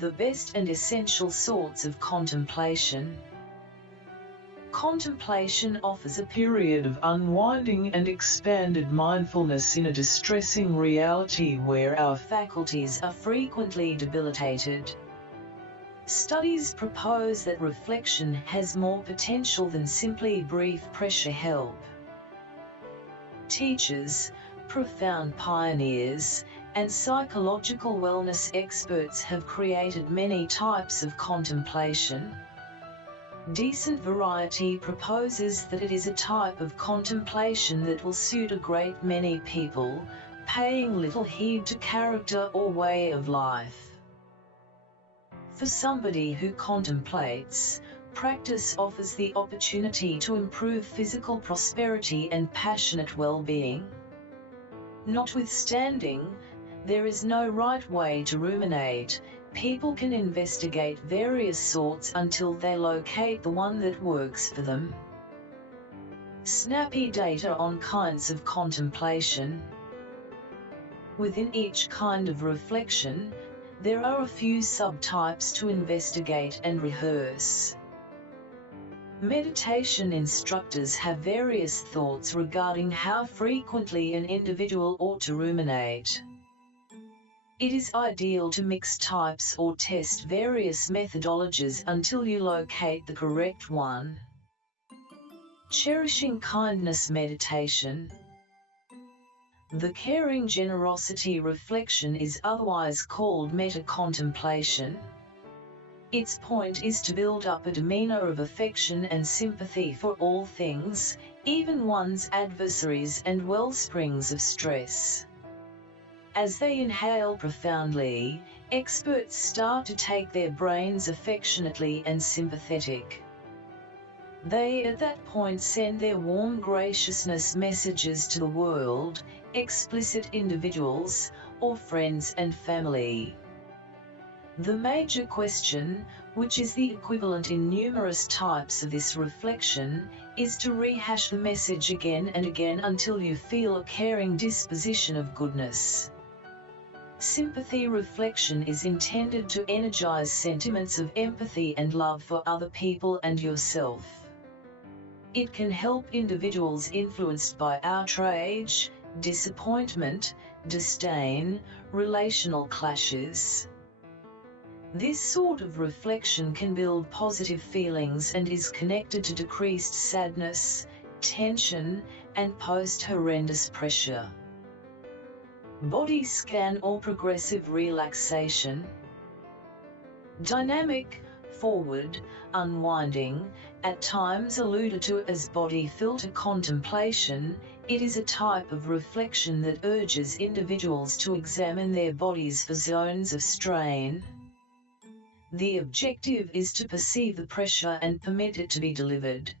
The best and essential sorts of contemplation. Contemplation offers a period of unwinding and expanded mindfulness in a distressing reality where our faculties are frequently debilitated. Studies propose that reflection has more potential than simply brief pressure help. Teachers, profound pioneers, and psychological wellness experts have created many types of contemplation. Decent Variety proposes that it is a type of contemplation that will suit a great many people, paying little heed to character or way of life. For somebody who contemplates, practice offers the opportunity to improve physical prosperity and passionate well-being. Notwithstanding, there is no right way to ruminate. People can investigate various sorts until they locate the one that works for them. Snappy data on kinds of contemplation. Within each kind of reflection, there are a few subtypes to investigate and rehearse. Meditation instructors have various thoughts regarding how frequently an individual ought to ruminate. It is ideal to mix types or test various methodologies until you locate the correct one. Cherishing kindness meditation. The caring generosity reflection is otherwise called meta-contemplation. Its point is to build up a demeanor of affection and sympathy for all things, even one's adversaries and wellsprings of stress. As they inhale profoundly, experts start to take their brains affectionately and sympathetic. They at that point send their warm graciousness messages to the world, explicit individuals, or friends and family. The major question, which is the equivalent in numerous types of this reflection, is to rehash the message again and again until you feel a caring disposition of goodness. Sympathy reflection is intended to energize sentiments of empathy and love for other people and yourself. It can help individuals influenced by outrage, disappointment, disdain, relational clashes. This sort of reflection can build positive feelings and is connected to decreased sadness, tension, and post-horrendous pressure. Body scan or progressive relaxation. Dynamic, forward, unwinding, at times alluded to as body filter contemplation, it is a type of reflection that urges individuals to examine their bodies for zones of strain. The objective is to perceive the pressure and permit it to be delivered.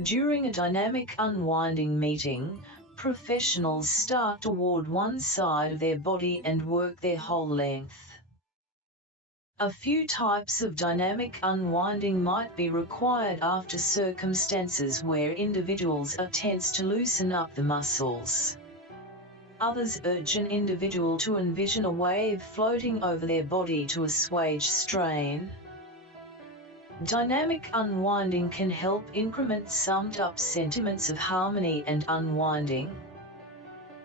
During a dynamic unwinding meeting, professionals start toward one side of their body and work their whole length. A few types of dynamic unwinding might be required after circumstances where individuals are tense to loosen up the muscles. Others urge an individual to envision a wave floating over their body to assuage strain. Dynamic unwinding can help increment summed-up sentiments of harmony and unwinding.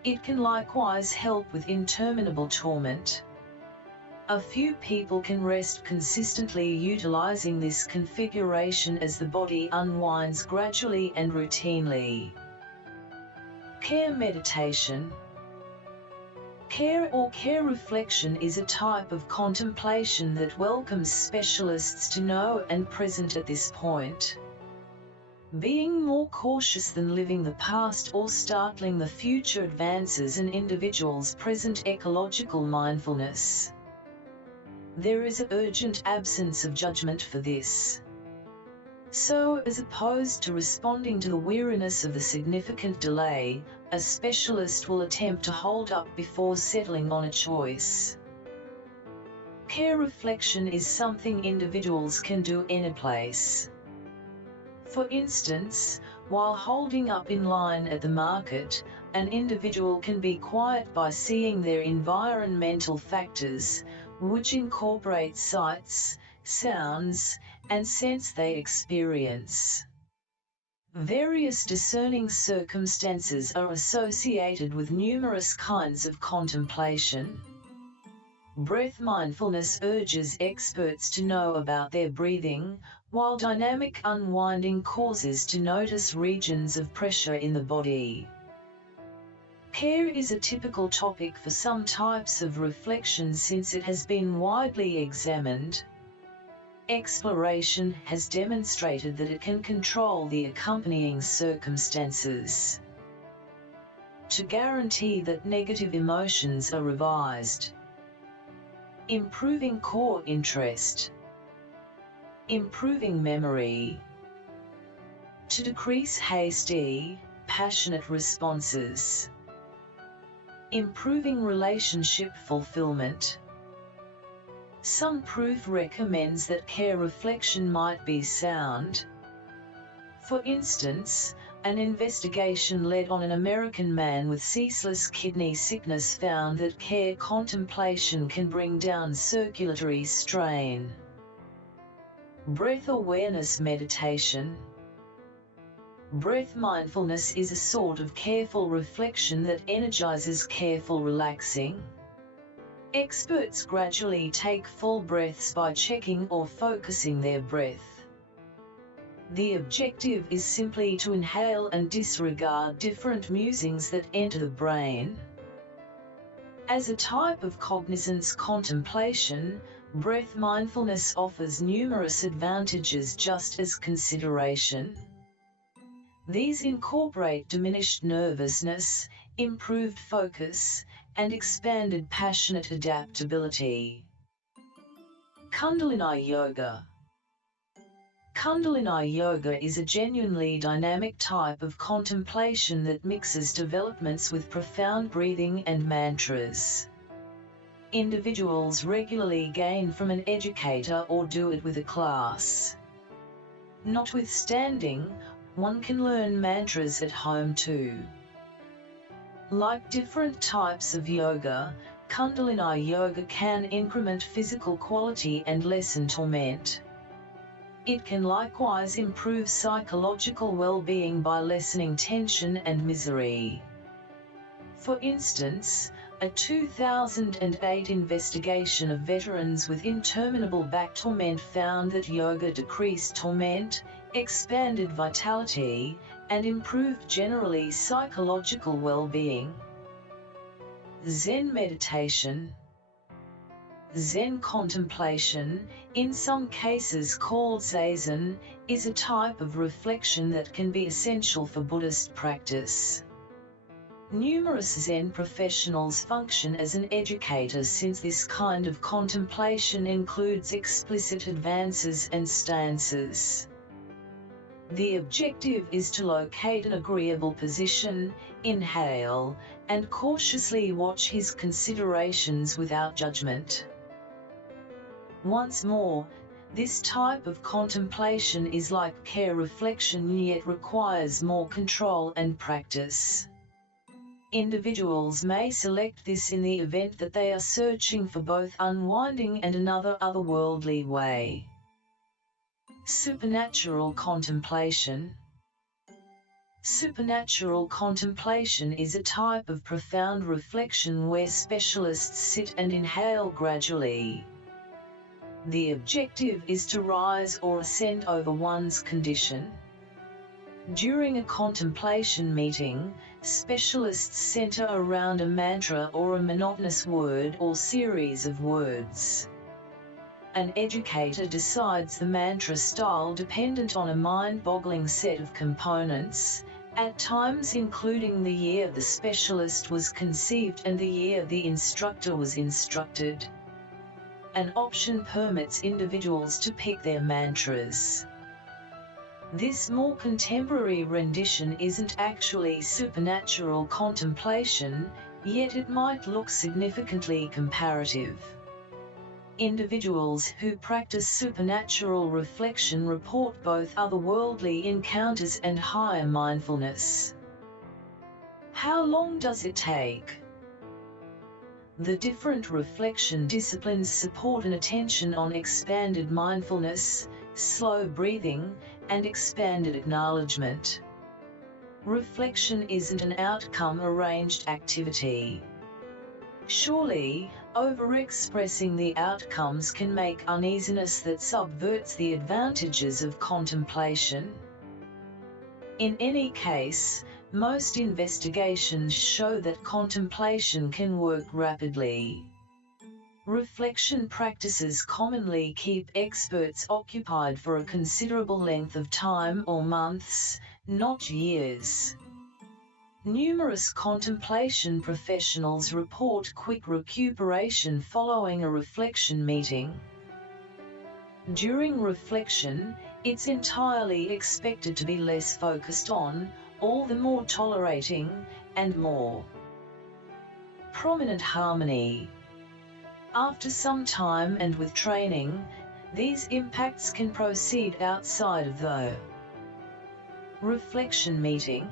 It can likewise help with interminable torment. A few people can rest consistently utilizing this configuration as the body unwinds gradually and routinely. Care meditation. Care or care reflection is a type of contemplation that welcomes specialists to know and present at this point. Being more cautious than living the past or startling the future advances an individual's present ecological mindfulness. There is an urgent absence of judgment for this. So, as opposed to responding to the weariness of the significant delay, a specialist will attempt to hold up before settling on a choice. Care reflection is something individuals can do any place. For instance, while holding up in line at the market, an individual can be quiet by seeing their environmental factors, which incorporates sights, sounds, and scents they experience. Various discerning circumstances are associated with numerous kinds of contemplation. Breath mindfulness urges experts to know about their breathing, while dynamic unwinding causes to notice regions of pressure in the body. Care is a typical topic for some types of reflection since it has been widely examined. Exploration has demonstrated that it can control the accompanying circumstances to guarantee that negative emotions are revised. Improving core interest. Improving memory. To decrease hasty, passionate responses. Improving relationship fulfillment. Some proof recommends that care reflection might be sound. For instance, an investigation led on an American man with ceaseless kidney sickness found that care contemplation can bring down circulatory strain. Breath awareness meditation. Breath mindfulness is a sort of careful reflection that energizes careful relaxing. Experts gradually take full breaths by checking or focusing their breath. The objective is simply to inhale and disregard different musings that enter the brain. As a type of cognizance contemplation, breath mindfulness offers numerous advantages just as consideration. These incorporate diminished nervousness, improved focus, and expanded passionate adaptability. Kundalini Yoga. Kundalini Yoga is a genuinely dynamic type of contemplation that mixes developments with profound breathing and mantras. Individuals regularly gain from an educator or do it with a class. Notwithstanding, one can learn mantras at home too. Like different types of yoga, Kundalini Yoga can increment physical quality and lessen torment. It can likewise improve psychological well-being by lessening tension and misery. For instance, a 2008 investigation of veterans with interminable back torment found that yoga decreased torment, expanded vitality, and improved generally psychological well-being. Zen meditation. Zen contemplation, in some cases called zazen, is a type of reflection that can be essential for Buddhist practice. Numerous Zen professionals function as an educator since this kind of contemplation includes explicit advances and stances. The objective is to locate an agreeable position, inhale, and cautiously watch his considerations without judgment. Once more, this type of contemplation is like care reflection yet requires more control and practice. Individuals may select this in the event that they are searching for both unwinding and another otherworldly way. Supernatural contemplation. Supernatural contemplation is a type of profound reflection where specialists sit and inhale gradually. The objective is to rise or ascend over one's condition. During a contemplation meeting, specialists center around a mantra or a monotonous word or series of words. An educator decides the mantra style dependent on a mind-boggling set of components, at times including the year the specialist was conceived and the year the instructor was instructed. An option permits individuals to pick their mantras. This more contemporary rendition isn't actually supernatural contemplation, yet it might look significantly comparative. Individuals who practice supernatural reflection report both otherworldly encounters and higher mindfulness. How long does it take? The different reflection disciplines support an attention on expanded mindfulness, slow breathing, and expanded acknowledgement. Reflection isn't an outcome-arranged activity. Surely, overexpressing the outcomes can make uneasiness that subverts the advantages of contemplation. In any case, most investigations show that contemplation can work rapidly. Reflection practices commonly keep experts occupied for a considerable length of time or months, not years. Numerous contemplation professionals report quick recuperation following a reflection meeting. During reflection, it's entirely expected to be less focused on, all the more tolerating, and more prominent harmony. After some time and with training, these impacts can proceed outside of the reflection meeting.